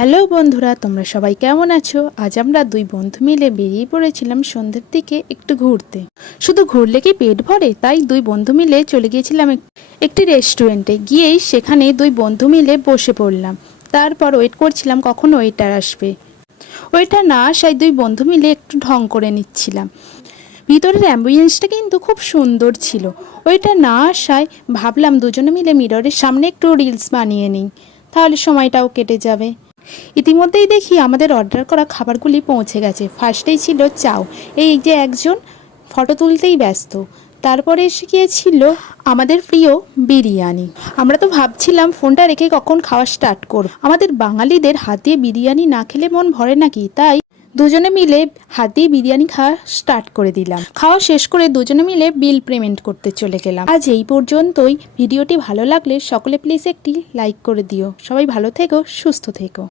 Hello বন্ধুরা, তোমরা সবাই কেমন আছো? আজ আমরা দুই বন্ধু মিলে বেরিয়ে পড়েছিলাম সন্ধ্যের দিকে একটু ঘুরতে। শুধু ঘুরলে কি পেট ভরে? তাই দুই বন্ধু মিলে চলে গিয়েছিলাম একটি রেস্টুরেন্টে। গিয়েই সেখানে দুই বন্ধু মিলে বসে পড়লাম। তারপর ওয়েট করছিলাম কখন ওয়েটার আসবে। ওয়েটার না আসায় দুই বন্ধু মিলে একটু ঢং করে নিচ্ছিলাম। ভিতরের অ্যাম্বিয়েন্সটা কিন্তু খুব সুন্দর ছিল। ওইটা না আসায় ভাবলাম দুজনে মিলে মিররের সামনে একটু রিলস বানিয়ে নিই, তাহলে সময়টাও কেটে যাবে। ইতিমধ্যেই দেখি আমাদের অর্ডার করা খাবারগুলি পৌঁছে গেছে। ফার্স্টেই ছিল চাও, এই যে একজন ফটো তুলতেই ব্যস্ত। তারপরে এসে গিয়েছিল আমাদের প্রিয় বিরিয়ানি। আমরা তো ভাবছিলাম ফোনটা রেখে কখন খাওয়া স্টার্ট করব। আমাদের বাঙালিদের হাত দিয়ে বিরিয়ানি না খেলে মন ভরে নাকি, তাই দুজনে মিলে হাত দিয়ে বিরিয়ানি খাওয়া স্টার্ট করে দিলাম। খাওয়া শেষ করে দুজনে মিলে বিল পেমেন্ট করতে চলে গেলাম। আজ এই পর্যন্তই। ভিডিওটি ভালো লাগলে সকলে প্লিজ একটি লাইক করে দিও। সবাই ভালো থেকো, সুস্থ থেকো।